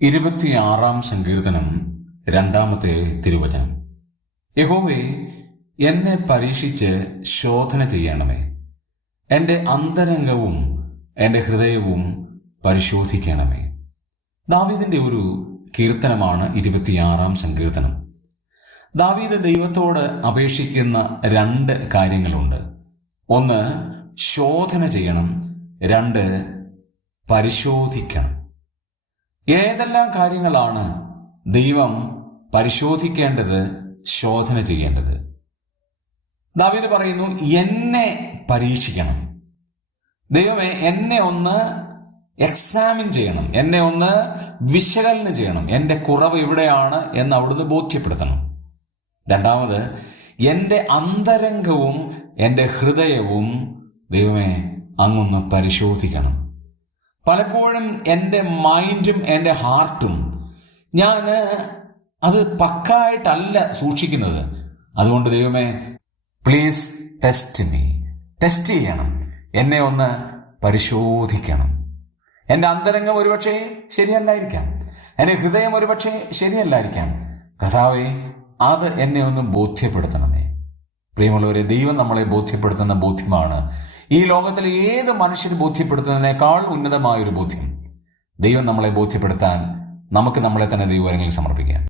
26 സങ്കീർത്തനം 2 തിരുവചനം. യഹോവേ, എന്നെ പരീക്ഷിച്ച് ശോധന ചെയ്യണമേ. എൻ്റെ അന്തരംഗവും എൻ്റെ ഹൃദയവും പരിശോധിക്കണമേ. ദാവീദിന്റെ ഒരു കീർത്തനമാണ് 26 സങ്കീർത്തനം. ദാവീദ് ദൈവത്തോട് അപേക്ഷിക്കുന്ന 2 കാര്യങ്ങളുണ്ട്. 1, ശോധന ചെയ്യണം. 2, പരിശോധിക്കണം. ഏതെല്ലാം കാര്യങ്ങളാണ് ദൈവം പരിശോധിക്കേണ്ടത്, ശോധന ചെയ്യേണ്ടത്? ദാവീദ് പറയുന്നു, എന്നെ പരീക്ഷിക്കണം. ദൈവമേ, എന്നെ ഒന്ന് എക്സാമിൻ ചെയ്യണം, എന്നെ ഒന്ന് വിശകലനം ചെയ്യണം. എൻ്റെ കുറവ് എവിടെയാണ് എന്ന് അവിടുന്ന് ബോധ്യപ്പെടുത്തണം. 2, എൻ്റെ അന്തരംഗവും എൻ്റെ ഹൃദയവും ദൈവമേ അങ്ങൊന്ന് പരിശോധിക്കണം. പലപ്പോഴും എൻ്റെ മൈൻഡും എൻ്റെ ഹാർട്ടും ഞാൻ അത് പക്കായിട്ടല്ല സൂക്ഷിക്കുന്നത്. അതുകൊണ്ട് ദൈവമേ, പ്ലീസ് ടെസ്റ്റ് മീ. ടെസ്റ്റ് ചെയ്യണം, എന്നെ ഒന്ന് പരിശോധിക്കണം. എൻ്റെ അന്തരംഗം ഒരുപക്ഷെ ശരിയല്ലായിരിക്കാം, എൻ്റെ ഹൃദയം ഒരുപക്ഷെ ശരിയല്ലായിരിക്കാം. കർത്താവേ, അത് എന്നെ ഒന്ന് ബോധ്യപ്പെടുത്തണമേ. പ്രിയമുള്ളവരെ, ദൈവം നമ്മളെ ബോധ്യപ്പെടുത്തുന്ന ബോധ്യമാണ് ഈ ലോകത്തിലെ ഏത് മനുഷ്യന് ബോധ്യപ്പെടുത്തുന്നതിനേക്കാൾ ഉന്നതമായൊരു ബോധ്യം. ദൈവം നമ്മളെ ബോധ്യപ്പെടുത്താൻ നമുക്ക് നമ്മളെ തന്നെ ദൈവകരങ്ങളിൽ സമർപ്പിക്കാം.